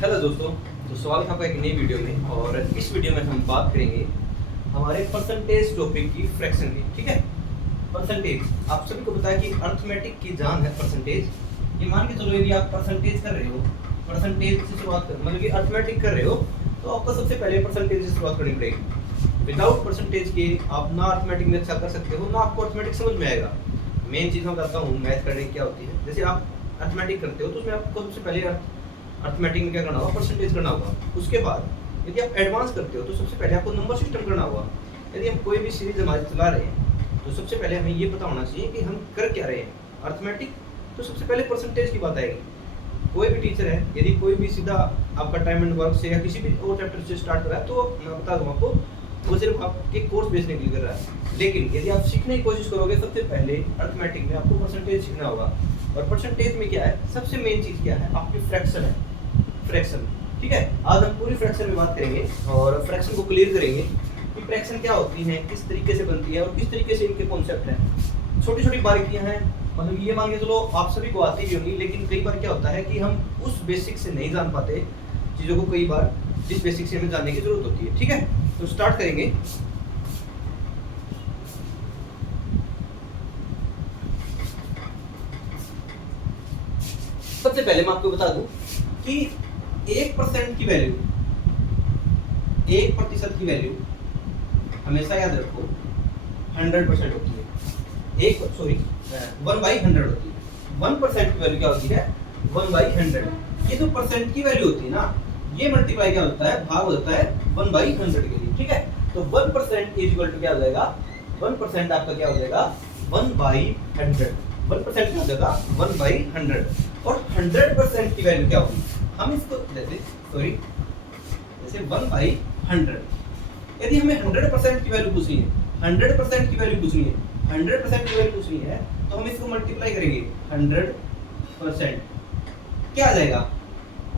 Hello दोस्तों, तो स्वागत है आपका एक नई वीडियो में। और इस वीडियो में हम बात करेंगे हमारे परसेंटेज टॉपिक की, फ्रैक्शन की। ठीक है, परसेंटेज आप सभी को पता है कि अर्थमेटिक की जान है परसेंटेज। ये मान के चलो, यदि आप परसेंटेज कर रहे हो, परसेंटेज से शुरुआत कर मतलब कि अर्थमेटिक कर रहे हो, तो आपको सबसे पहले परसेंटेज से शुरुआत करनी पड़ेगी। विदाउट परसेंटेज के आप ना अर्थमेटिक में अच्छा कर सकते हो, ना आपको अर्थमेटिक समझ में आएगा। मेन चीज़ मैं बताता हूँ मैथ करने की क्या होती है। जैसे आप अर्थमेटिक करते हो तो उसमें आपको सबसे पहले अर्थमेटिक में क्या करना होगा, परसेंटेज करना होगा। उसके बाद यदि आप एडवांस करते हो तो सबसे पहले आपको नंबर सिस्टम करना होगा। यदि हम कोई भी सीरीज हमारी चला रहे हैं तो सबसे पहले हमें ये पता होना चाहिए कि हम कर क्या रहे हैं। अर्थमेटिक तो सबसे पहले परसेंटेज की बात आएगी। कोई भी टीचर है, यदि कोई भी सीधा आपका टाइम एंड वर्क से या किसी भी और चैप्टर से स्टार्ट कर रहा है, तो मैं बता दूँ आपको, वो सिर्फ आपके कोर्स बेचने के लिए कर रहा है। लेकिन यदि आप सीखने की कोशिश करोगे, सबसे पहले अर्थमेटिक में आपको परसेंटेज सीखना होगा। और परसेंटेज में क्या है, सबसे मेन चीज़ क्या है, आपकी फ्रैक्शन है। फ्रैक्शन, ठीक है। आज हम पूरी फ्रैक्शन में बात करेंगे और फ्रैक्शन को क्लियर करेंगे कि फ्रैक्शन क्या होती है, किस तरीके से बनती है और किस तरीके से इनके कॉन्सेप्ट हैं। छोटी छोटी बारीकियां हैं, मतलब ये मान के चलो आप सभी को आती भी होंगी, लेकिन कई बार क्या होता है कि हम उस बेसिक से नहीं जान पाते चीज़ों को। कई बार जिस बेसिक से हमें जानने की जरूरत होती है। ठीक है, तो स्टार्ट करेंगे। सबसे पहले मैं आपको बता दूं कि 1% की वैल्यू, 1% की वैल्यू हमेशा याद रखो 100% होती है। 1/100 होती है। 1% की वैल्यू क्या होती है, 1/100। ये जो परसेंट की वैल्यू होती है ना, ये मल्टीप्लाई क्या होता है, भाग होता है 1/100 के लिए। ठीक है, तो 1% इज इक्वल टू क्या हो जाएगा, 1% आपका क्या हो जाएगा, 1/100। 1% क्या हो जाएगा, 1/100। और 100% की वैल्यू क्या होगी, हम इसको जैसे 1/100, यदि हमें 100% की वैल्यू पूछनी है, 100% की वैल्यू पूछनी है, 100% की वैल्यू पूछनी है, तो हम इसको मल्टीप्लाई करेंगे 100%, क्या आ जाएगा,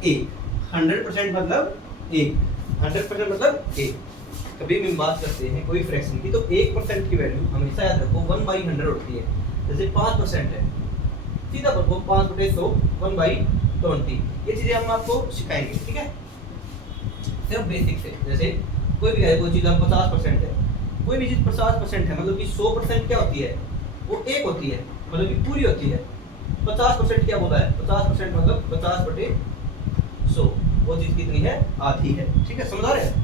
1। 100% मतलब 1, 100% मतलब 1। कभी भी हम बात करते हैं कोई फ्रैक्शन की, तो 1% की वैल्यू हमेशा याद रखो 1/100 होती है। जैसे 5% है, सीधा बनको 5/100 1/20। ये चीजें हम आपको सिखाएंगे। ठीक है, सिर्फ बेसिक से। जैसे कोई भी है, कोई चीज 50% है, कोई भी चीज 50% है, मतलब कि 100% क्या होती है, वो 1 होती है, मतलब कि पूरी होती है। 50% क्या बोला है, 50% मतलब 50/100, वो चीज कितनी है, आधी है। ठीक है, समझ आ रहे हैं।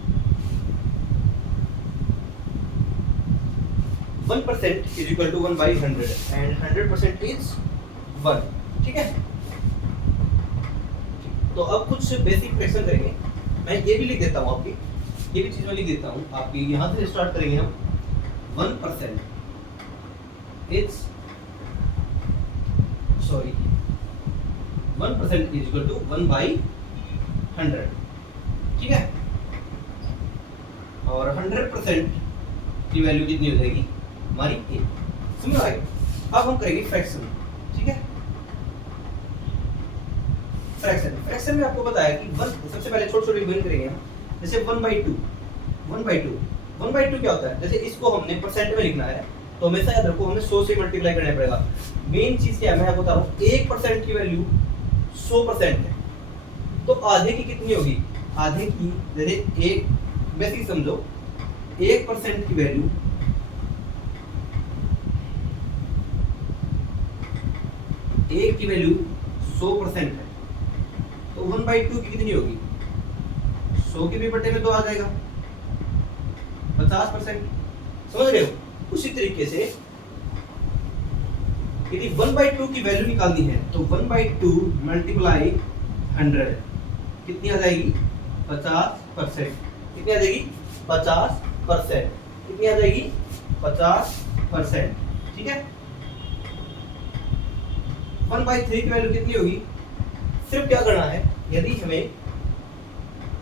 1% is equal to 1/100 and 100% is 1। ठीक है, तो अब कुछ बेसिक फ्रैक्शन करेंगे। मैं ये भी लिख देता हूँ आपकी, ये भी चीज मैं लिख देता हूँ आपकी। यहाँ से स्टार्ट करेंगे हम। 1% इज 1% इज इक्वल टू 1/100। ठीक है, और 100% की वैल्यू कितनी हो जाएगी हमारी, 1। समझ आ गया। अब हम करेंगे फ्रैक्शन। ठीक है, फ्रैक्शन में आपको बताया कि सबसे पहले छोटे छोटे डिवीजन करेंगे हम। जैसे 1/2, 1/2 क्या होता है। जैसे इसको हमने परसेंट में लिखना है, तो हमेशा याद रखो हमें 100 से मल्टीप्लाई करना पड़ेगा। मेन चीज क्या है, मैं आपको बता रहा हूँ, 1% की वैल्यू 100% है, तो आधे की कितनी होगी, आधे की, जैसे एक बेसिक समझो, 1% की वैल्यू 1 की वैल्यू 100% है, तो 1/2 की कितनी होगी, 100 के भी बटे में तो आ जाएगा 50%। समझ रहे हो। उसी तरीके से यदि 1/2 की वैल्यू निकालनी है, तो 1/2 मल्टीप्लाई 100 कितनी आ जाएगी, 50%। कितनी आ जाएगी, 50%। कितनी आ जाएगी, 50%। ठीक है, 1/3 की वैल्यू कितनी होगी, सिर्फ क्या करना है, यदि हमें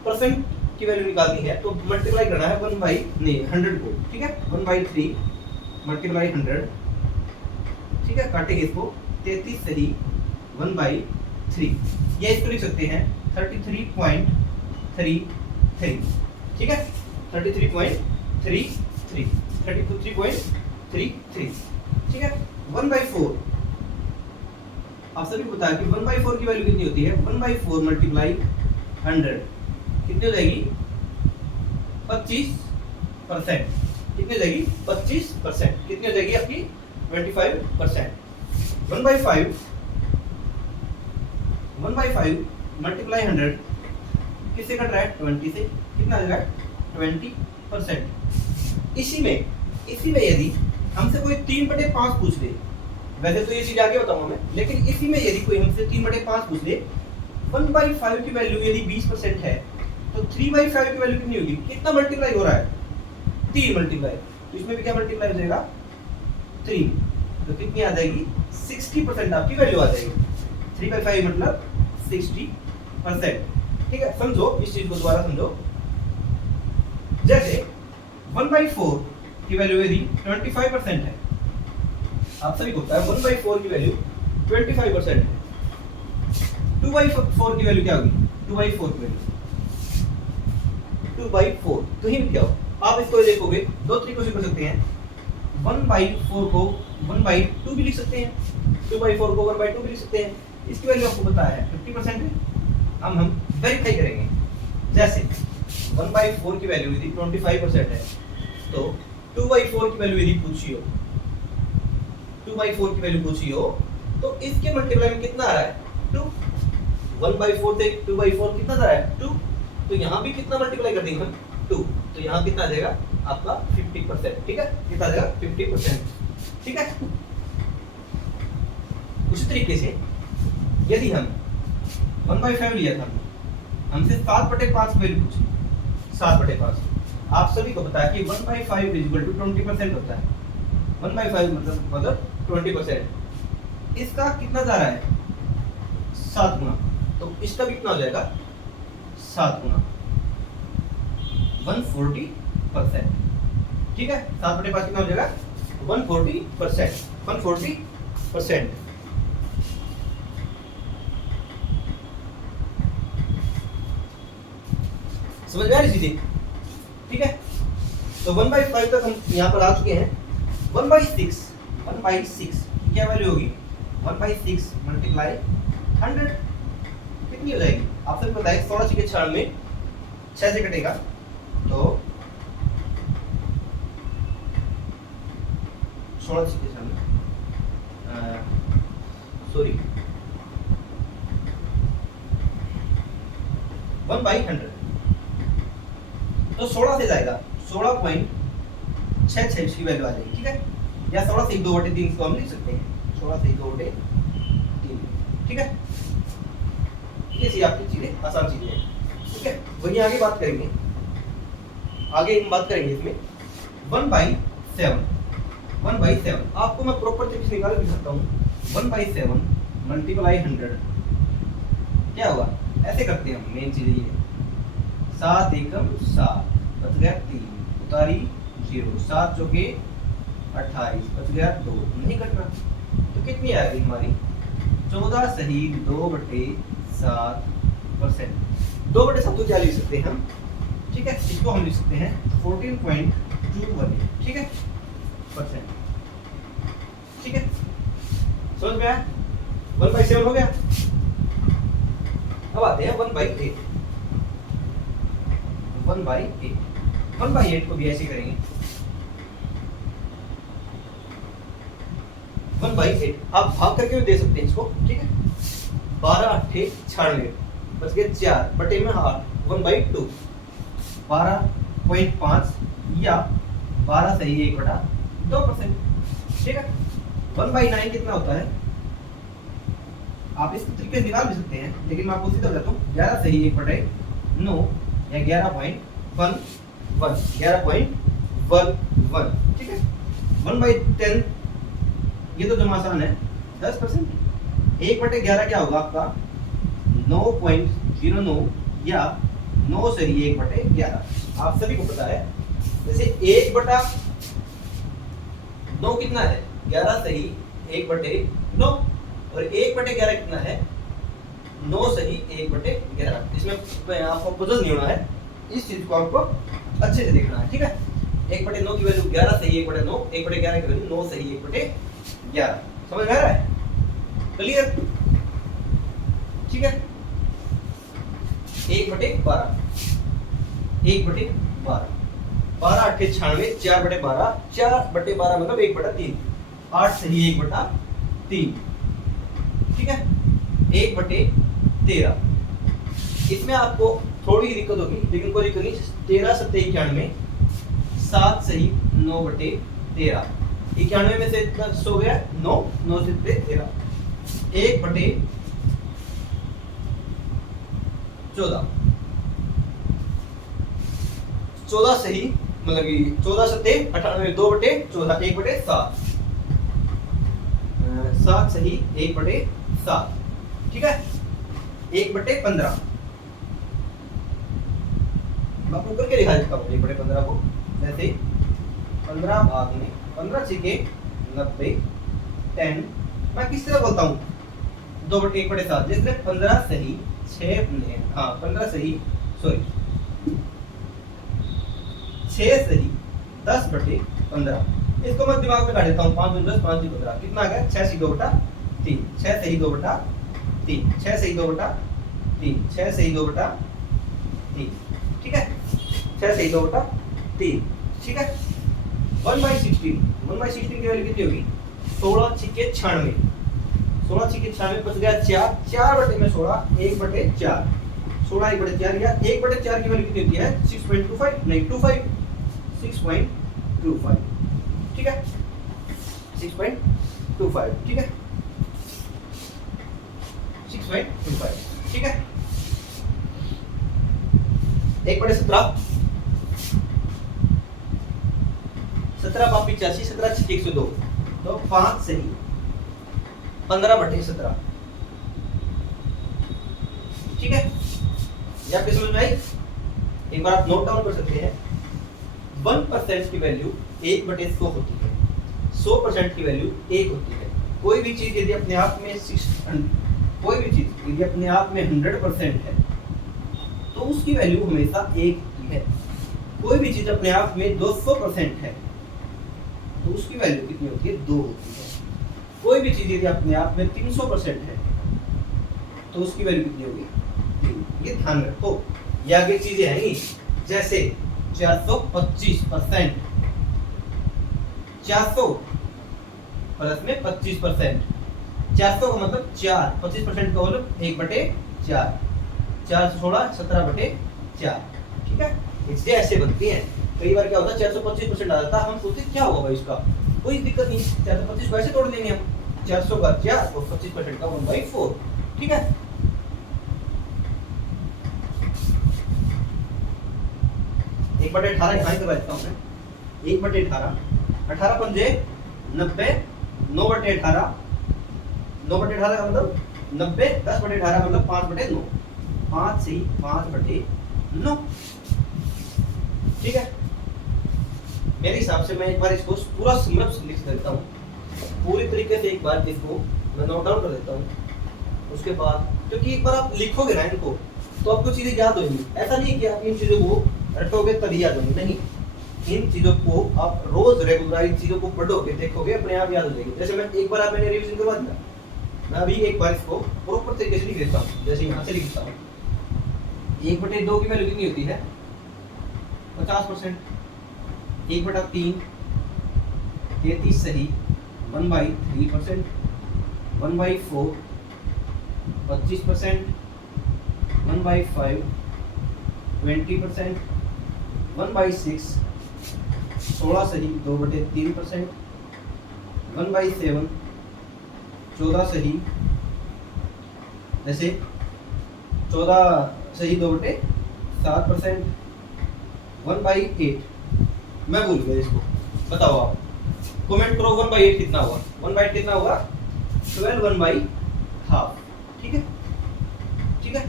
परसेंट की वैल्यू निकालनी है तो मल्टीप्लाई करना है 100 को। ठीक है, 1/3 मल्टीप्लाई 100। ठीक है, काटेंगे इसको, 33 सही 1/3, या इसको लिख सकते हैं 33.33। ठीक है, 33.33। ठीक है, 1/4 आप सभी को पता है कि 1/4 की वैल्यू कितनी होती है, 1/4 मल्टीप्लाई 100 कितनी हो जाएगी 25%। कितनी हो जाएगी 25%। कितनी हो जाएगी आपकी 25%। 1/5 मल्टीप्लाई 100 किससे कट रहा है 20 से। कितना आ जाएगा 20%। इसी में यदि हमसे कोई 3/5 पूछ ले, वैसे तो ये चीज आगे बताऊंगा मैं, लेकिन इसी में यदि कोई हमसे 3/5 पूछ ले, 1/5 की वैल्यू यदि 20% है तो 3/5 की वैल्यू कितनी होगी, कितना मल्टीप्लाई हो रहा है 3 मल्टीप्लाई, तो इसमें भी क्या मल्टीप्लाई हो जाएगा 3, तो कितनी आ जाएगी 60% आपकी वैल्यू आ जाएगी। 3/5 मतलब 60%। ठीक है, समझो इस चीज को दोबारा समझो। जैसे 1/4 की वैल्यू यदि 25% है, आप सभी को पता है 1/4 की वैल्यू 25% है। 2/4 की वैल्यू क्या होगी 2/4 की वैल्यू 2/4। तो हिंट क्या हो, आप इसको देखोगे दो तरीकों से कर सकते हैं। 1/4 को 1/2 भी लिख सकते हैं, 2/4 को 1/2 भी लिख सकते हैं। इसकी वैल्यू आपको पता है 50% है। हम वेरीफाई करेंगे। जैसे 1/4 की वैल्यू यदि 25% है, तो 2/4 की वैल्यू यदि पूछी हो, 2/4 की वैल्यू पूछी हो, तो इसके मल्टीप्लाई में कितना आ रहा है 2। 1/4 से 2/4 कितना आ रहा है 2, तो यहाँ भी कितना मल्टीप्लाई कर देंगे हम 2, तो यहाँ कितना आ जाएगा आपका 50%। ठीक है, कितना आ जाएगा 50%। ठीक है, उसी तरीके से यदि हम 1/5 लिया था, हमसे 7/5 वैल्यू पूछी, 7/5, आप सभी को पता है कि 1/5 20% होता है। 1/5 मतलब 20%। इसका कितना जा रहा है 7 गुना, तो इसका भी कितना हो जाएगा 7 गुना 140%। ठीक है, 7/5 कितना हो जाएगा 140%। 140%। समझ में आ रही चीजें। ठीक है, तो 1/5 तक हम यहाँ पर आ चुके हैं। 1/6 की क्या वैल्यू होगी 1/6 मल्टीप्लाई 100 कितनी हो जाएगी, आप सबको पता है 16 के क्षण में 6 से कटेगा, तो 16 के क्षण में सॉरी 1/100, तो 16 से जाएगा 16.66 इसकी वैल्यू आ जाएगी। ठीक है, या 16 से 2/3 इसको हम लिख सकते हैं, 16 से 2/3। ठीक है, ये सी आपकी चीजें आसान चीजें हैं। ठीक है, वही आगे बात करेंगे, आगे हम बात करेंगे इसमें 1/7 आपको मैं प्रॉपर तरीके से निकाल भी सकता हूँ। 1/7 मल्टीप्लाई 100 क्या होगा, ऐसे करते हैं हम। मेन चीज ये 7 एकम 7 बच गया 3 उतारी 0, 7 चौके 28 बच गया 2, नहीं कटना, तो कितनी आ गई हमारी 14 सही 2/7%। 2/7 तो क्या लिख सकते हैं हम, ठीक है, इसको हम लिख सकते हैं 14.218। ठीक है, परसेंट। ठीक है, समझ में आया। 1/7 हो गया। अब आते हैं 1/8। 1/8 को भी ऐसे करेंगे। 1/8 आप भाग करके भी दे सकते हैं इसको। ठीक है, 12 8 96 बच गए 4 बटे में 8 1/2 12.5 या 12 सही 1/2%। ठीक है, 1/9 कितना होता है, आप इस तरीके से निकाल भी सकते हैं, लेकिन मैं आपको सीधा बताता हूँ 11 सही 1/9 या 11.11। ठीक है, 1/10 ये तो जमा आसान है 10%। 1/11 क्या होगा आपका 9.09 या 9 सही 1/11। आप सभी को पता है, जैसे 1/9 कितना है 11 सही 1/9 और 1/11 कितना है 9 सही 1/11। इसमें आपको पजल नहीं होना है, इस चीज को आपको अच्छे से देखना है। ठीक है, 1/9 की वैल्यू 11 सही 1/9, 1/11 की वैल्यू 9 सही 1/11। समझ में आ रहा है, क्लियर। ठीक है, 1 1/12, 1/12, 12 8 96, 4/12, 4/12 मतलब 1/3, 8 सही 1/3, ठीक है, 1/13। इसमें आपको थोड़ी दिक्कत होगी लेकिन कोई दिक्कत नहीं, 13 7 91, 7 सही 9/13, 91 में से 10 हो गया 9, 9 से 13, 1/14, 14 सही मतलब कि 14 7 98, 2/14, 1/7, 7 सही 1/7, ठीक है, 1/15 मैं आपको करके दिखा देता हूँ 1/15 को। जैसे 15 भाग में 15 छीके 90, 10, मैं किस तरह बोलता हूँ 2/1/7, जिसमें 15 सही 15 सही सॉरी 6 सही 10/15, इसको मैं दिमाग में काट देता हूँ, 5 10 5 15 कितना आ गया 6 सही 2/3, 6 सही 2/3, 6 सही 2/3, 6 सही 2/3, ठीक है, 6 सही 2/3, ठीक है। 1/16 की वैल्यू कितनी होगी 16 छिके 96, 16 छिके 96 बच गया 4, 4/16 1/4, 16 1/4 या 1/4 की वैल्यू कितनी होती है 6.25 नहीं 25, 6.25, ठीक है, 6.25, ठीक है, 6.25, ठीक है। 1/17, 17 5 85, 17 6 102, तो 5 सही 15/17, ठीक है, ये आपके समझ में आई। एक बार आप नोट डाउन कर सकते हैं, 1% की वैल्यू 1/100 होती है, 100% की वैल्यू 1 होती है। कोई भी चीज यदि अपने आप में 100% है तो उसकी वैल्यू हमेशा 1 होती है। कोई भी चीज अपने आप में 200% है तो उसकी वैल्यू कितनी होती है 2 होती है। कोई भी चीज यदि अपने आप में 300% है तो उसकी वैल्यू कितनी होगी 3। ये ध्यान रखो, ये आगे चीजें आएंगी, जैसे 425%, 400 प्लस में 25%, 400 का मतलब 4, 25% का मतलब 1/4, 4 से 16 17/4, ठीक है। इससे ऐसे बनती हैं। कई बार क्या होता है 425% आ जाता है, हम सोचते क्या होगा भाई इसका, कोई दिक्कत नहीं, 425 को ऐसे तोड़ देंगे हम, 400 का 4 और 25% का 1/4, ठीक है। एक बटे 18 यहाँ करवाता हूँ मैं, 1/18, 18 पंजे 90, 9/18, 9/18 का मतलब 90, 10/18 मतलब 5/9, 5 से 5/9, ठीक है। मेरे हिसाब से मैं एक बार इसको पूरा समझ लिख देता हूँ, पूरी तरीके से एक बार इसको मैं नोट डाउन कर देता हूँ। उसके बाद क्योंकि एक बार आप लिखोगे ना इनको तो आपको चीजें याद होंगी। ऐसा नहीं कि आप इन चीजों को रटोगे तभी याद होंगी, नहीं, इन चीजों को आप रोज रेगुलर इन चीजों को पढ़ोगे देखोगे अपने आप याद हो जाएगी। जैसे मैं एक बार आप मैंने रिवीजन करवा दिया, मैं अभी एक बार इसको प्रॉपर तरीके से लिख देता हूँ। जैसे यहाँ से लिखता हूँ 1/2 की वैल्यू कितनी होती है 50%, 1/3 33 सही 1/3%, 1/4 25%, 1/5 20%, 1/6 16 सही 2/3%, 1/7 14 सही, जैसे 14 सही 2/7%, 1/8 मैं भूल गया इसको, बताओ आप कमेंट करो 1/8 कितना हुआ, 1/8 कितना हुआ 12 1/2, ठीक है, ठीक है।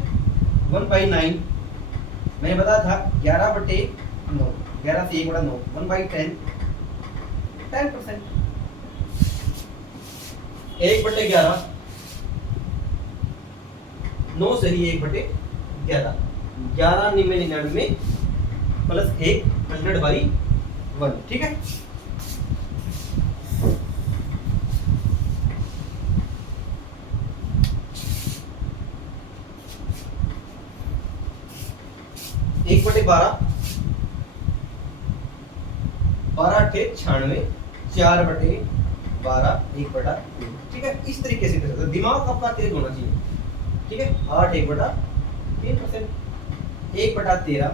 1/9 मैंने बताया था 11/9, 11 से 1/9, 1/10 10%, 1/11 9 सही 1/11, 1199 प्लस 1 100/1, ठीक है। 12, 12 अट्ठे 96, 4 बटे 12, 1/3। ठीक है, इस तरीके से कर सकते, दिमाग आपका तेज होना चाहिए। ठीक है, 8 1/3%, 1/13,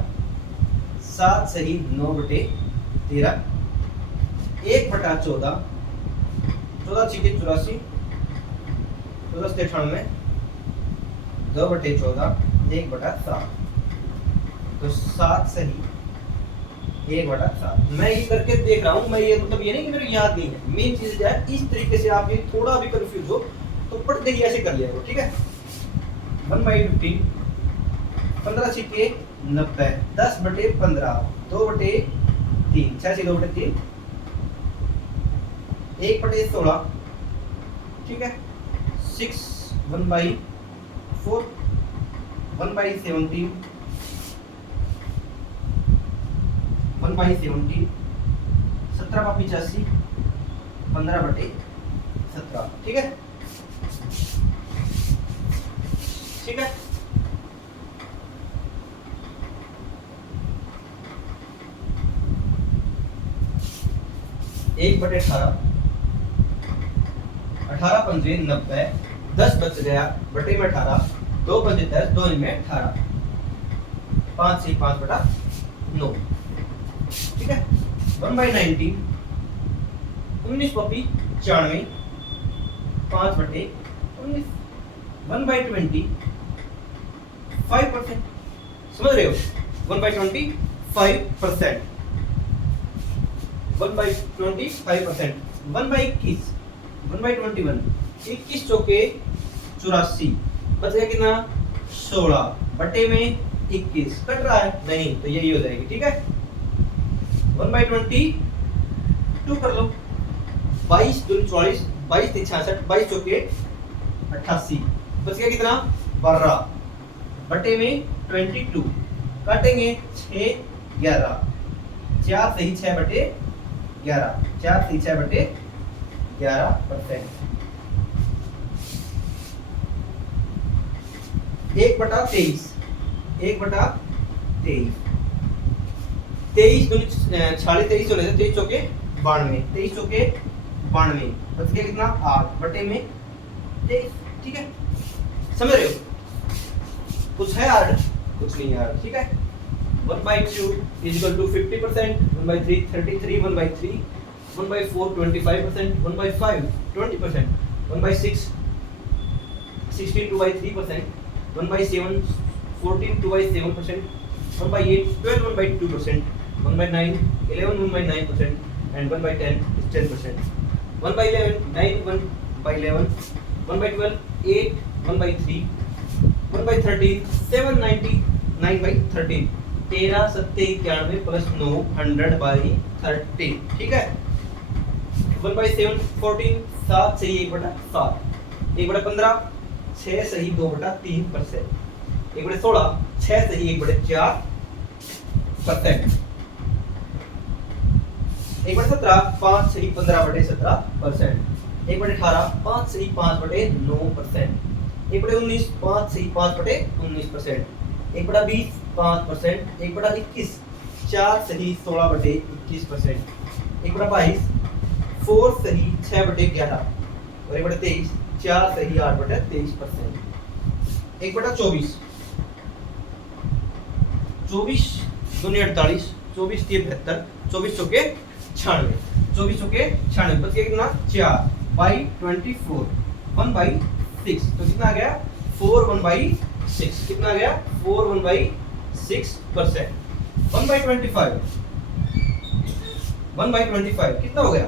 7 सही 9/13, 1/14, 14 6 84, 14 98, 2/14, 1/7, तो 7 सही 1/7। मैं ये करके देख रहा हूँ, मैं ये मतलब ये नहीं कि मेरे याद नहीं है, मेन चीज क्या है, इस तरीके से आप ये थोड़ा भी कंफ्यूज हो तो पढ़ते ही ऐसे कर लिया करो। ठीक है, 1/15, 15 6 90, 10/15, 2/3, 6 से 2/3, 1/16। ठीक है, 6 1/4, 1/17, 1/17, 17/85, 15/17। ठीक है, ठीक है। एक बटे 18, 18 पंजे 90, 10 बच गया बटे में 18, 2 पंजे 10, 2 में 18, 5 से 5/9। ठीक है, 1/19, 19 पपी 94, 5/19, 1/20, 5%। समझ रहे हो, 1/20 5%, 1/25%, 1/21, 1/21, 21 चौके 84, बच गया कितना 16 बटे में 21, कट रहा है नहीं तो यही हो जाएगी। ठीक है, 1/22 कर लो, 22 दूनी 44, 22 तीन 66, 22 चौके 88, बच गया कितना 12 बटे में 22, काटेंगे 6 11, 4 सही 6/11, 4 सही 6/11%। 1/23, 1/23, 23 दूनी 46, 23 होने से 23 चौके 92, 23 चौके 92, बच गया कितना 8 बटे में 23। ठीक है, समझ रहे हो, कुछ है यार, कुछ नहीं यार। ठीक है, 1/2 = 50%, 1/3 33, 1/3, 1/4 25%, 1/5 20%, 1/6 16 2/3%, 1/7 14 2/7%, 1/8 12 1/2%, 1/9 11 1/9%, and 1/10 is 10%. 1/11 9 1/11, 1/12 8 1/3, 1/13 7 90, 9/13, 13 7 91 प्लस 9 100/13। ठीक है, 1/7 14, 7 सही 1/7, 1/15 6 सही 2/3%, 1/16 6 सही 1/4%, 1/17 5 सही 15/17%, 1/18 5 सही 5/9%, 1/19 5 सही 5/19%, 1/20 5%, 1/21 4 सही 16/21%, 1/22 4 सही 6/11, और 1/23 4 सही 8/23%, 1/24 24 दूनी 48, 24 3 72, 24 चौके 96, 24 चौके 96, बच गया कितना 4/24, 1/6, तो कितना आ गया 4 1/6, कितना आ गया 4 1/6%, 1/25, 1/25 कितना हो गया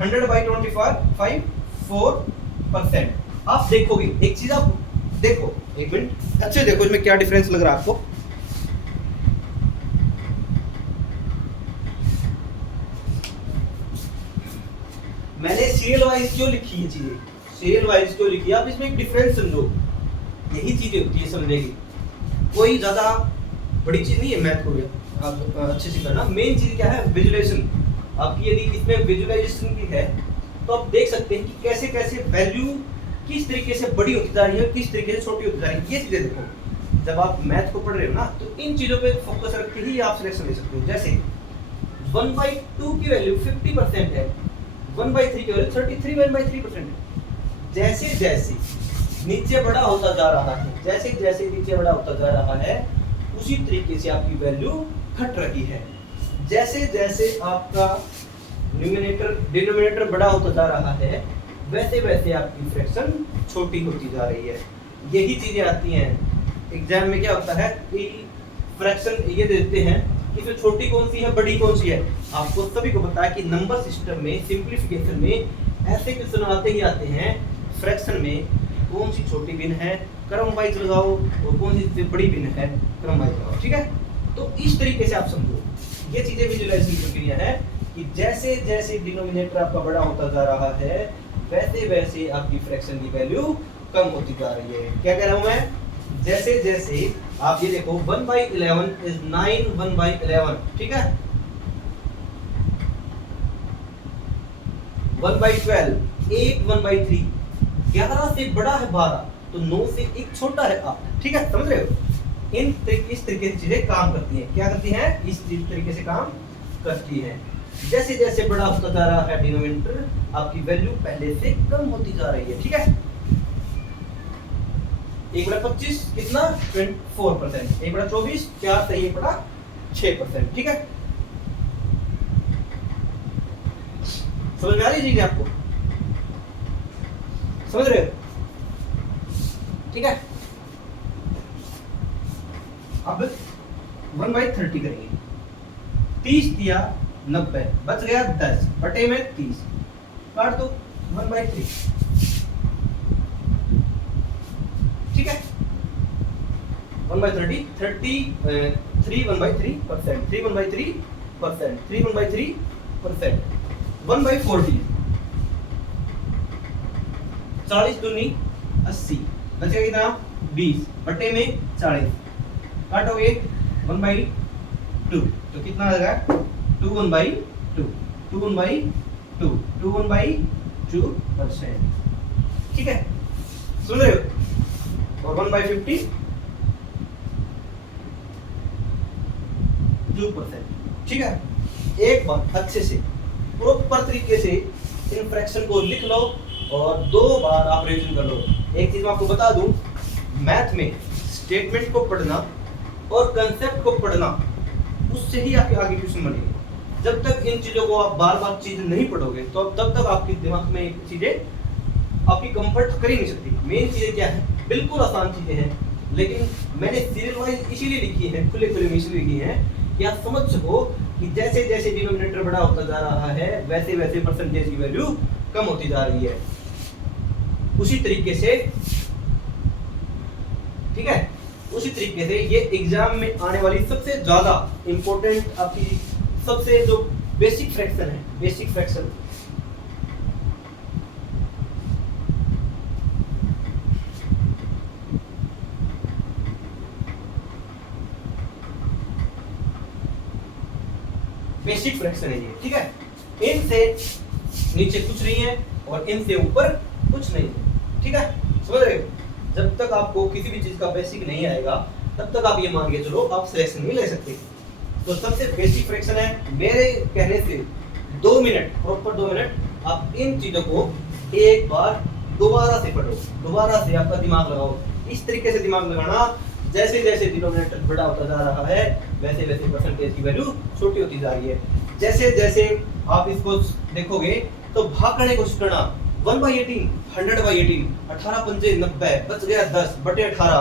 100/25 4%। आप देखोगे एक चीज, आप देखो एक मिनट अच्छे देखो इसमें क्या डिफरेंस लग रहा है आपको। मैंने सीरियल वाइज क्यों लिखी है चीजें, सीरियल वाइज क्यों लिखी है, आप इसमें एक डिफरेंस समझो, यही चीजें होती है समझने की, कोई ज्यादा बड़ी चीज नहीं है मैथ को आप अच्छे से करना। मेन चीज क्या है विजुअलाइजेशन, आपकी यदि इसमें विजुअलाइजेशन की है तो आप देख सकते हैं कि कैसे कैसे वैल्यू किस तरीके से बड़ी होती जा रही है, किस तरीके से छोटी होती जा रही है, ये चीजें देखो। जब आप मैथ को पढ़ रहे हो ना, तो इन चीजों पे फोकस रख के ही आप सिलेक्शन ले सकते हो। जैसे 1/2 की वैल्यू 50% है, 1/3 की वैल्यू 33/3% है। जैसे जैसे नीचे बड़ा होता जा रहा है, जैसे जैसे नीचे बड़ा होता जा रहा है, उसी तरीके से आपकी वैल्यू घट रही है। जैसे जैसे आपका न्यूमरेटर डिनोमिनेटर बड़ा होता जा रहा है, वैसे वैसे आपकी फ्रैक्शन छोटी होती जा रही है। यही चीजें आती हैं एग्जाम में। क्या होता है कि फ्रैक्शन ये देते हैं कि इसमें छोटी कौन सी है, बड़ी कौन सी है। आपको सभी को पता है कि नंबर सिस्टम में सिंप्लीफिकेशन में ऐसे क्वेश्चन आते ही आते हैं। फ्रैक्शन में कौन सी छोटी भिन्न है, क्रम वाइज लगाओ, और कौन सी बड़ी भिन्न है, क्रम वाइज लगाओ। ठीक है, तो इस तरीके से आप समझो। ये चीजें विजुअलाइजेशन प्रक्रिया है कि जैसे जैसे डिनोमिनेटर आपका बड़ा होता जा रहा है, वैसे वैसे आपकी फ्रैक्शन की वैल्यू कम होती जा रही है। क्या कह रहा हूं मैं? जैसे जैसे आप ये देखो 1/11 इज 9 1/11, ठीक है। 1/12 8 1/3, 11 से बड़ा है 12, तो 9 से 1 छोटा है 8। ठीक है, समझ रहे हो? इस तरीके से चीजें काम करती हैं। क्या करती हैं? इस तरीके से काम करती हैं। जैसे जैसे बड़ा होता जा रहा है डिनोमिनेटर, आपकी वैल्यू पहले से कम होती जा रही है। ठीक है, 1/25 कितना? 24%। 1/24 4 से 1/6%। ठीक है, समझ में आ रही चीज आपको? समझ रहे हो? ठीक है, अब 1/30 करेंगे। 30 दिया 90, बच गया 10 बटे में 30, काट दो 1/3। ठीक है, 1/30 3 1/3%, 3 1/3%, 3 1/3%, 1/40 40 दूनी 80, बचेगा कितना? 20 बटे में 40, काटोगे 1/2, तो कितना आ जाएगा? 2 1/2, 2 1/2, 2 1/2%। ठीक है, सुन रहे हो? और 1/50 2%। ठीक है, एक बार अच्छे से प्रॉपर तरीके से इन फ्रैक्शन को लिख लो और 2 बार आप रिवीजन कर लो। एक चीज मैं आपको बता दूं, मैथ में स्टेटमेंट को पढ़ना और कंसेप्ट को पढ़ना, उससे ही आपके आगे क्वेश्चन बनेंगे। जब तक इन चीजों को आप बार बार चीज नहीं पढ़ोगे, तो तब तक आपके दिमाग में चीजें आपकी कंफर्ट कर ही नहीं सकती। मेन चीजें क्या है? बिल्कुल आसान चीजें हैं, लेकिन मैंने सीरियल वाइज इसीलिए लिखी है, खुले खुले में इसलिए लिखी है कि आप समझ सको कि जैसे जैसे डिनोमिनेटर बड़ा होता जा रहा है, वैसे वैसे परसेंटेज की वैल्यू कम होती जा रही है। उसी तरीके से, ठीक है, उसी तरीके से ये एग्जाम में आने वाली सबसे ज्यादा इंपॉर्टेंट आपकी सबसे जो बेसिक फ्रैक्शन है, बेसिक फ्रैक्शन। बेसिक फ्रैक्शन है ये। ठीक है, इनसे नीचे कुछ नहीं है और इनसे ऊपर कुछ नहीं है। ठीक है, समझ रहे हो? जब तक आपको किसी भी चीज का बेसिक नहीं आएगा, तब तक आप ये मान के चलो आप सिलेक्शन नहीं ले सकते। तो सबसे बेसिक फ्रैक्शन है, मेरे कहने से 2 मिनट, प्रॉपर 2 मिनट आप इन चीजों को एक बार दोबारा से पढ़ो, दोबारा से आपका दिमाग लगाओ। इस तरीके से दिमाग लगाना, जैसे जैसे डिनोमिनेटर बड़ा होता जा रहा है, वैसे वैसे परसेंटेज की वैल्यू छोटी होती जा रही है। जैसे जैसे आप इसको देखोगे तो भाग करने की कोशिश करना। 1/18 100/18, 18 पंजे 90, बच गया 10 बटे 18,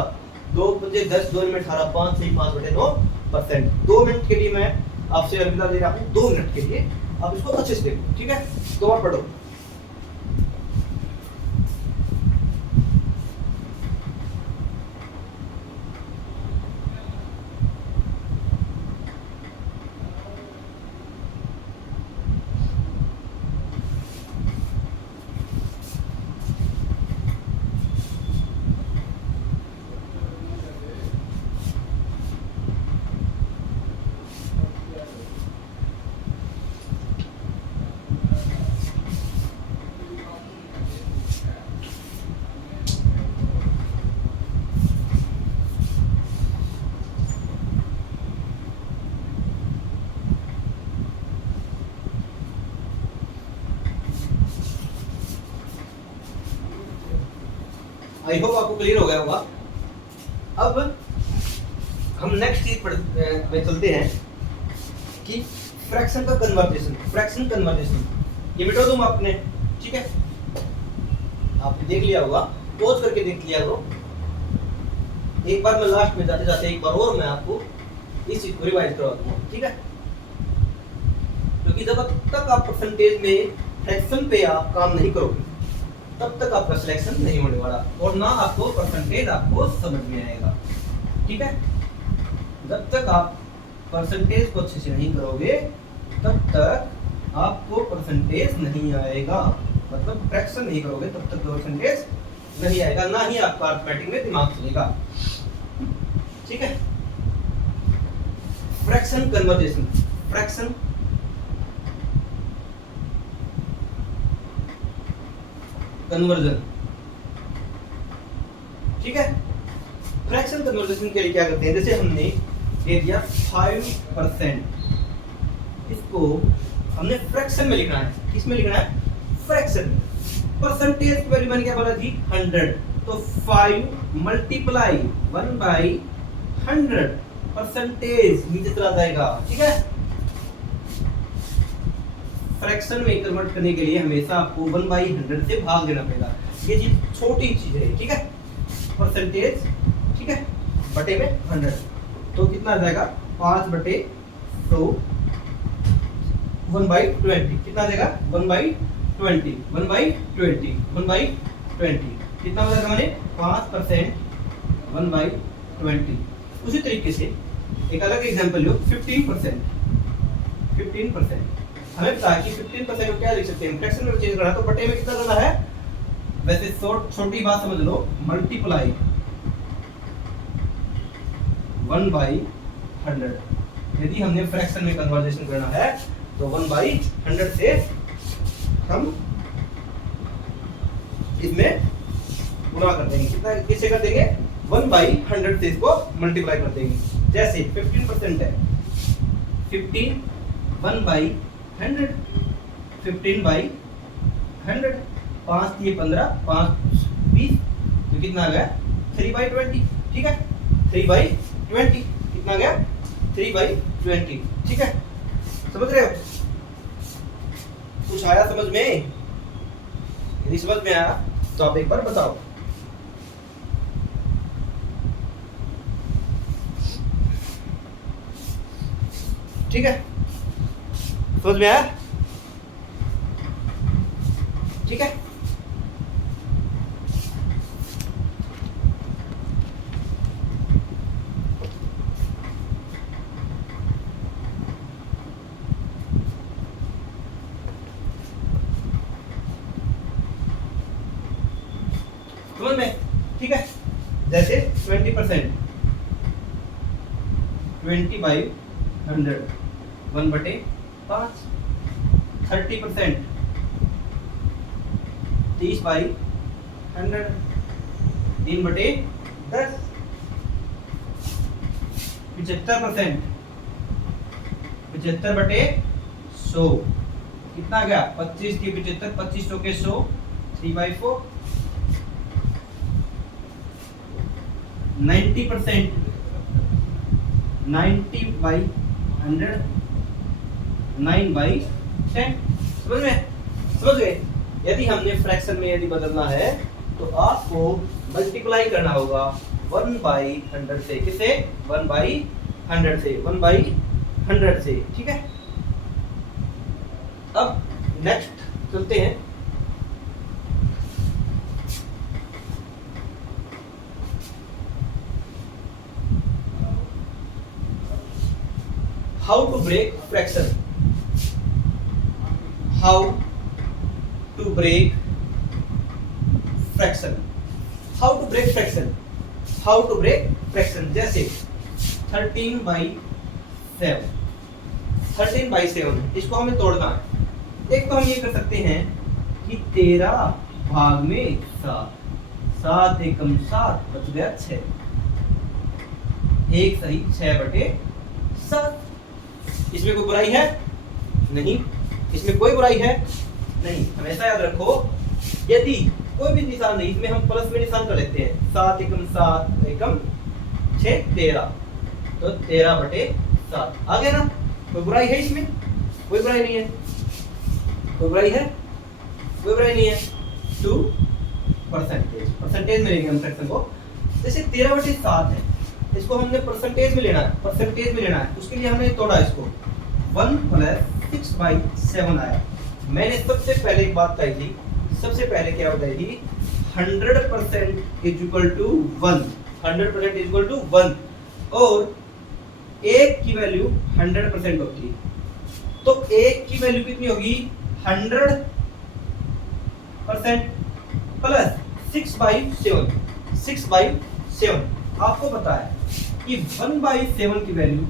2 पंजे 10, 2 में 18, 5 से 5 बटे 9%। 2 मिनट के लिए मैं आपसे अलविदा ले रहा हूँ, 2 मिनट के लिए आप इसको अच्छे से देखो। ठीक है, तो आप पढ़ो। आई होप आपको क्लियर हो गया होगा। अब हम नेक्स्ट चीज पे चलते हैं कि फ्रैक्शन का कन्वर्जेशन। फ्रैक्शन कन्वर्जेशन ये मिटा दूं आपने, ठीक है, आपने देख लिया होगा, पॉज करके देख लिया करो। एक बार मैं लास्ट में जाते जाते एक बार और मैं आपको इस चीज को रिवाइज करवा दूंगा, ठीक है। क्योंकि जब तक आप परसेंटेज में फ्रैक्शन पे आप काम नहीं करोगे तब तक आपका सिलेक्शन नहीं होने वाला और ना आपको परसेंटेज आपको समझ में आएगा, ठीक है। जब तक आप परसेंटेज को अच्छे से नहीं करोगे तब तक आपको परसेंटेज नहीं आएगा, मतलब फ्रैक्शन नहीं करोगे तब तक परसेंटेज नहीं आएगा, ना ही आपका अर्थमेटिक में दिमाग चलेगा, ठीक है। फ्रैक्शन कन्वर्जेशन, फ्रैक्शन कन्वर्जन, ठीक है। फ्रैक्शन कन्वर्जेशन के लिए क्या करते हैं, जैसे हमने दे दिया 5%, इसको हमने फ्रैक्शन में लिखना है। किस में लिखना है? फ्रैक्शन। परसेंटेज की वैल्यू मैंने क्या बोला थी? 100, तो 5 मल्टीप्लाई 1/100 परसेंटेज नीचे चला जाएगा, ठीक है। फ्रैक्शन में कन्वर्ट करने के लिए हमेशा आपको 1/100 से भाग देना पड़ेगा। ये चीज छोटी चीज है, ठीक है। परसेंटेज, ठीक है, बटे में 100, तो कितना आ जाएगा? 5/100 1/20 कितना आ जाएगा? 1/20 कितना हो जाएगा? मैंने 5% 1/20। उसी तरीके से एक अलग एग्जांपल लो, 15%। हमें पता है कि 15% को क्या लिख सकते हैं? फ्रैक्शन में चेंज करना, तो बटे में कितना करना है? वैसे छोटी बात समझ लो, मल्टीप्लाई 1/100। यदि हमने फ्रैक्शन में कन्वर्जेशन करना है तो 1/100 से हम इसमें गुणा कर देंगे। कितना किससे कर देंगे? 1/100 से इसको मल्टीप्लाई कर देंगे। जैसे 15% है, 15 1/100, 15/100, 5 3 15, 5 20, तो कितना आ गया? 3/20, ठीक है। 3/20 कितना आ गया? 3/20, ठीक है। समझ रहे हो? कुछ आया समझ में? यदि समझ में आया तो आप एक बार बताओ। ठीक है, समझ में आया? ठीक है, समझ में? ठीक है, जैसे 20%, 20/100 1/5, 30%, 30/100 3/10, 75%, 75/100 कितना गया? 25 की 75, 25 के 100, 3/4, 90%, 90/100 9/10। समझ में? समझ गए? यदि हमने फ्रैक्शन में यदि बदलना है तो आपको मल्टीप्लाई करना होगा 1/100 से। किससे? 1/100 से, 1/100 से, ठीक है। अब नेक्स्ट चलते हैं, how to break fraction, how to break fraction, how to break fraction, how to break fraction। जैसे 13/7, 13/7 इसको हमें तोड़ना है। एक तो हम ये कर सकते हैं कि 13 भाग में 7, 7 एकम 7 बच गया 6, एक सही 6/7। इसमें कोई बुराई है? नहीं, इसमें कोई बुराई है नहीं। हमेशा याद रखो, यदि कोई भी निशान नहीं, इसमें हम प्लस में निशान कर लेते हैं। 7 एकम 7 एकम 6 13, तो 13/7 आ गया ना। कोई बुराई है इसमें? कोई बुराई नहीं है। कोई बुराई है? कोई बुराई नहीं है। 2 परसेंटेज में लेंगे हम फ्रैक्शन को। जैसे 13/7 है, इसको हमने परसेंटेज में लेना है, परसेंटेज में लेना है। उसके लिए हमने तोड़ा इसको, 1 + 6/7 आया। मैंने सबसे पहले एक बात कही थी, सबसे पहले क्या बताई थी, 100% is equal to 1, 100% is equal to 1, और एक की वैल्यू 100% होती है। तो एक की वैल्यू कितनी होगी? 100% प्लस 6/7, 6/7। आपको पता है कि 1/7 की वैल्यू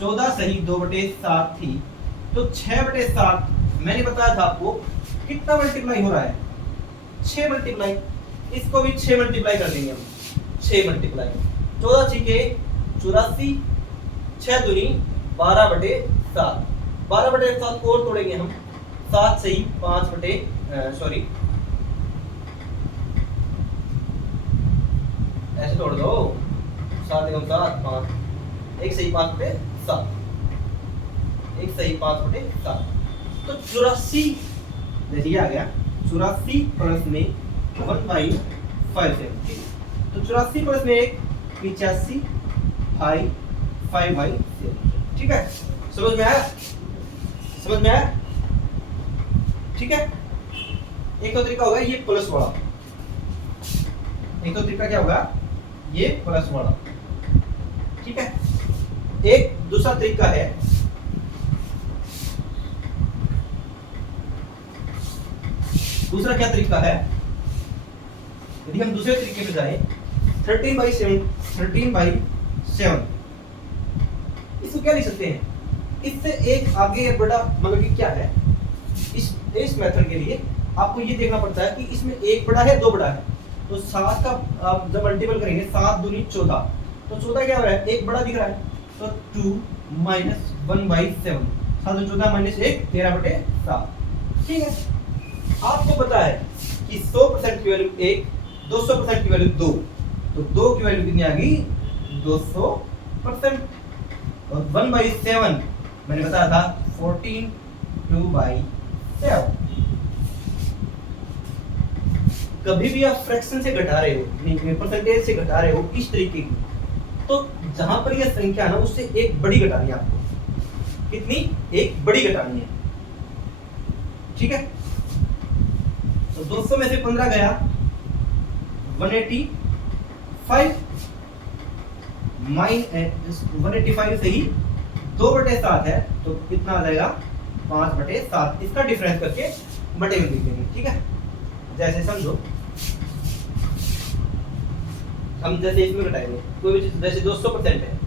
14 सही 2/7 थी, तो 6/7 मैंने बताया था आपको कितना मल्टीप्लाई हो रहा है, 6 मल्टीप्लाई। इसको भी 6 मल्टीप्लाई कर देंगे हम, 6 मल्टीप्लाई 14 छीके 84, 6 दूनी 12/7, 12/7 को और तोड़ेंगे हम, 7 सही 5 ऐसे तोड़ दो, 7 एकम 7 5, एक सही 5/7, एक सही 5/7, तो 84 देखिए आ गया। 84 प्लस में 1/5, तो 84 प्लस में 1 85, 5/7। ठीक है, समझ में आया? समझ में आया? ठीक है। एक तो तरीका होगा ये प्लस वाला, एक तो तरीका क्या होगा, ये प्लस वाला। ठीक है। एक दूसरा तरीका है, दूसरा क्या तरीका है, यदि हम दूसरे तरीके पे जाएं, 13/7, इसको क्या लिख सकते हैं, इससे एक आगे बढ़ा, मतलब कि क्या है, इस मेथड के लिए आपको ये देखना पड़ता है कि इसमें एक बड़ा है, दो बड़ा है। तो 7 का आप जब मल्टीपल करेंगे, 7 दूनी 14, तो 14 क्या हो रहा है, एक बड़ा दिख रहा है, तो 2 - 1/7, 7 14 - 1 13/7। ठीक है। आपको पता है कि 100% की वैल्यू 1, 200% की वैल्यू 2, तो 2 की वैल्यू कितनी आ गई, 200%, और 1/7 मैंने बताया था 14 2/7। कभी भी आप फ्रैक्शन से घटा रहे हो, नहीं परसेंटेज से घटा रहे हो इस तरीके की, तो जहां पर यह संख्या है ना, उससे एक बड़ी घटानी है आपको। कितनी? एक बड़ी घटानी है। ठीक है। तो 200 में से 15 गया, 185 185 सही 2/7 है, तो कितना आ जाएगा, 5/7। इसका डिफरेंस करके बटे में लिख देंगे। ठीक है। जैसे समझो, हम जैसे इसमें घटाएंगे कोई भी चीज, जैसे 200% है,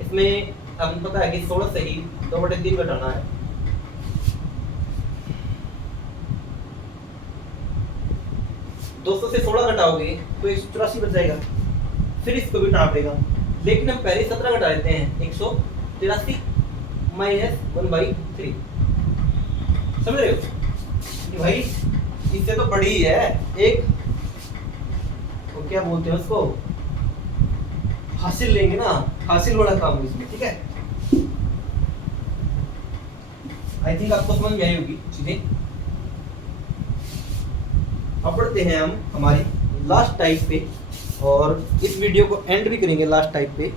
इसमें हम पता है कि 16 सही 2/3 घटाना है, से 16 घटाओगे तो 184 बच जाएगा, फिर इसको भी घटाना पड़ेगा। लेकिन हम पहले 17 घटा लेते हैं, 183 - 1/3। समझ रहे हो कि भाई इससे तो बड़ी ही है, एक तो क्या बोलते हैं उसको, हासिल लेंगे ना, हासिल वाला काम इसमें। ठीक है। आई थिंक आपको समझ में आई होगी चीजें। अब बढ़ते हैं हम हमारी लास्ट टाइप पे, और इस वीडियो को एंड भी करेंगे लास्ट टाइप पे।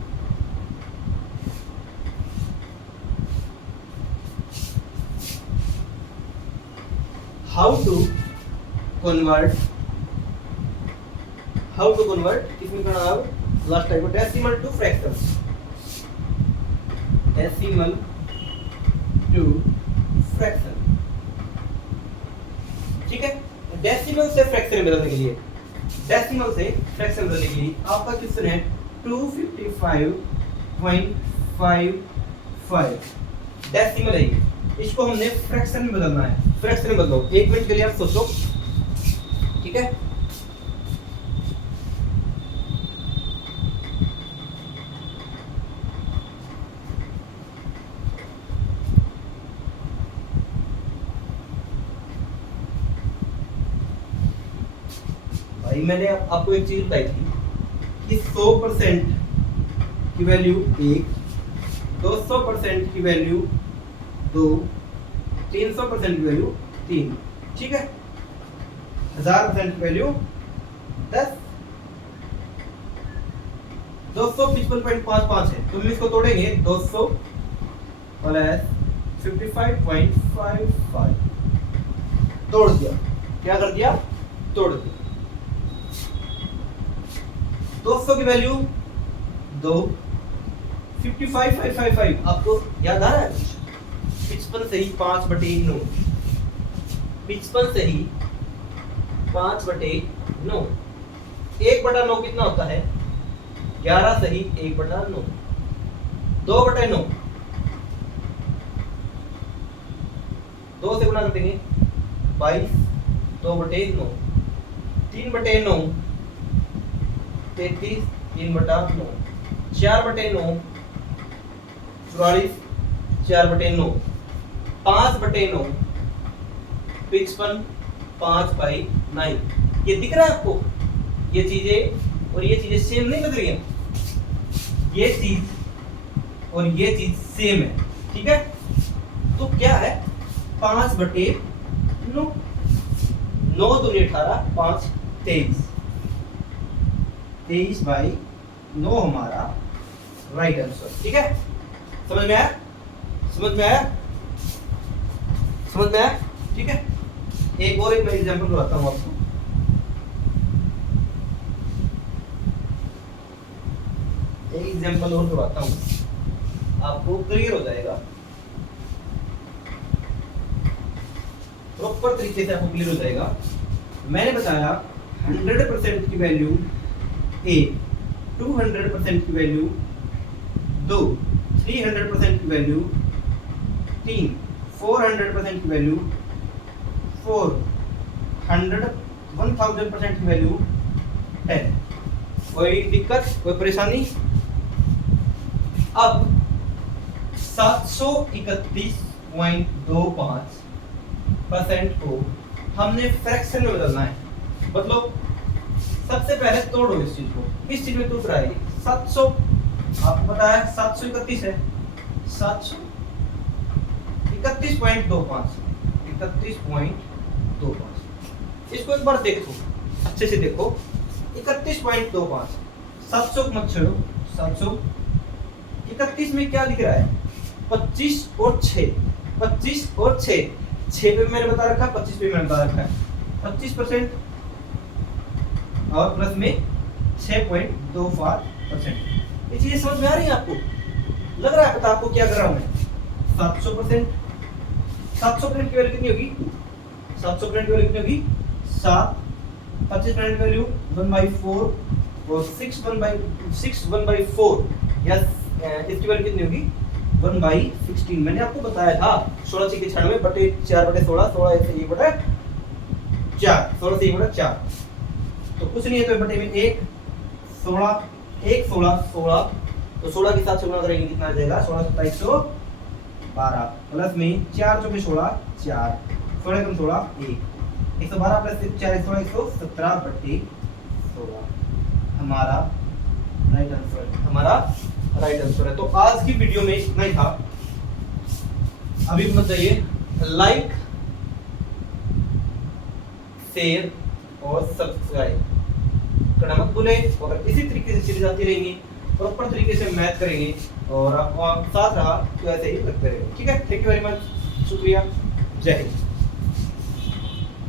हाउ टू कन्वर्ट इसमें करना है last type decimal to fraction, decimal to fraction. ठीक है। डेसिमल से फ्रैक्शन बदलने के लिए, डेसिमल से फ्रैक्शन बदलने के लिए आपका क्वेश्चन है 255.55 डेसिमल है, इसको हमने फ्रैक्शन में बदलना है। फ्रैक्शन में बदलो, 1 मिनट के लिए आप सोचो। ठीक है। भाई मैंने आपको एक चीज बताई थी कि 100% की वैल्यू 1, 200% की वैल्यू 2, 300% की वैल्यू 3, ठीक है, 1000% की वैल्यू 10, 255.55 है, तुम इसको तोड़ेंगे 200 प्लस 55.55, तोड़ दिया, क्या कर दिया, तोड़ दिया। 200 की वैल्यू 2, 55.55 आपको याद आ रहा है? 55 सही 5/9, 55 सही 5/9, 1/9 कितना होता है? 11 सही 1/9, 2/9, 2 से गुणा कर देंगे 22, 2/9, 3/9 33, 3/9, 4/9 44, 4/9, 5/9 55, 5/9। ये दिख रहा है आपको? ये चीजें और ये चीजें सेम नहीं लग रही हैं? ये चीज और ये चीज सेम है, ठीक है। तो क्या है? 5/9, 9 दूनी 18, 5 23, 23/9 हमारा राइट आंसर, ठीक है। समझ में आया? समझ में आया? समझ में आया? ठीक है। एक और मैं एग्जांपल बताता हूं आपको। एक एग्जांपल और करवाता हूं, आपको क्लियर हो जाएगा, प्रॉपर तरीके से आपको क्लियर हो जाएगा। मैंने बताया 100% की वैल्यू 1, 200% की वैल्यू 2, 300% की वैल्यू 3, 400% की वैल्यू 4, 1000% की वैल्यू 10। कोई दिक्कत, कोई परेशानी? अब 731.25% को हमने फ्रैक्शन में बदलना है। मतलब सबसे पहले तोड़ो इस चीज को, किस चीज में टूट रहा है? 700, आपको पता है 731 है, 731.25, 31.25। इसको एक बार देखो, अच्छे से देखो, 31.25, 700 मत छेड़ो, 700, 31 में क्या लिख रहा है? 25 और 6, 25 और 6, 6 पे मैंने बता रखा है, 25 पे मैंने बता रखा है, 25% और प्लस में 6.25%। ये चीजें समझ में आ रही है आपको? लग रहा है पता आपको क्या कर रहा हूं मैं? 700%, 700% की वैल्यू कितनी होगी? 700% की वैल्यू कितनी होगी? 7, 25% की वैल्यू 1/4 और 1/4 या इसकी वैल्यू कितनी होगी? 1/16। मैंने आपको बताया था 1696 बटे 4/16, 16 से 1/4, 16 से 1/4, तो कुछ नहीं है, तो बटे में 1, 16, 1, 16, 16, तो 16 के साथ से गुणा करेंगे, कितना आ जाएगा? 16 + 112 प्लस में 4 × 16, 4, 16 × 16 1, 112 प्लस 4 16, 117/16 हमारा राइट आंसर, हमारा राइट आंसर है। तो आज की वीडियो में इतना ही था। अभी मत जाइए, लाइक, शेयर और सब्सक्राइब करना मत भूले। और इसी तरीके से चीजें आती रहेंगी, प्रॉपर तरीके से मैथ करेंगे और आप साथ रहा तो ऐसे ही करते रहेंगे, ठीक है। थैंक यू वेरी मच, शुक्रिया, जय हिंद।